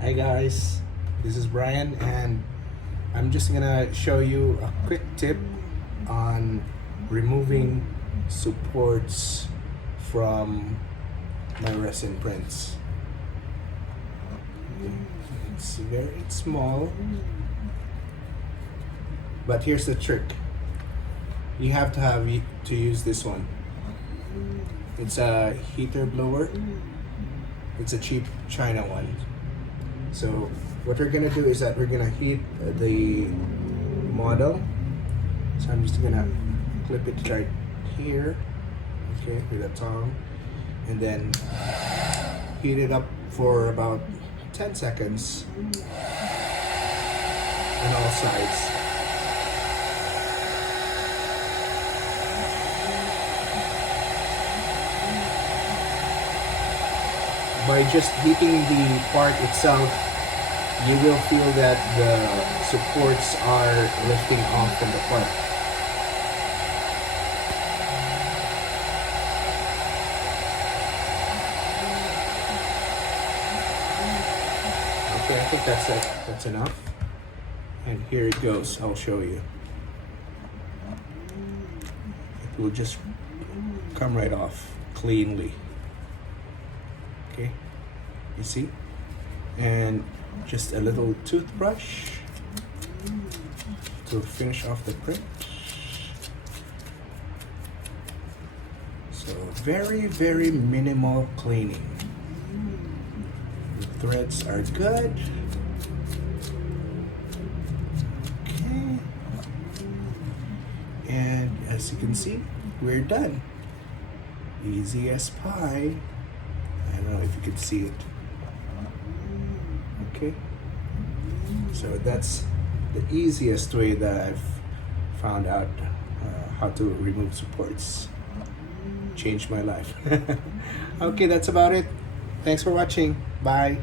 Hi guys, this is Brian and I'm just gonna show you a quick tip on removing supports from my resin prints. It's very small, but here's the trick. You have to use this one. It's a heater blower. It's a cheap China one. So what we're gonna do is that we're gonna heat the model. So I'm just gonna clip it right here, okay, with a tongue, and then heat it up for about 10 seconds on all sides. By just heating the part itself, you will feel that the supports are lifting off from the part. Okay, I think that's it. That's enough. And here it goes. I'll show you. It will just come right off cleanly. Okay, you see? And just a little toothbrush to finish off the print. So very minimal cleaning. The threads are good. Okay, and as you can see, we're done. Easy as pie. I don't know if you can see it. Okay, so that's the easiest way that I've found out how to remove supports. Changed my life. Okay, that's about it. Thanks for watching. Bye.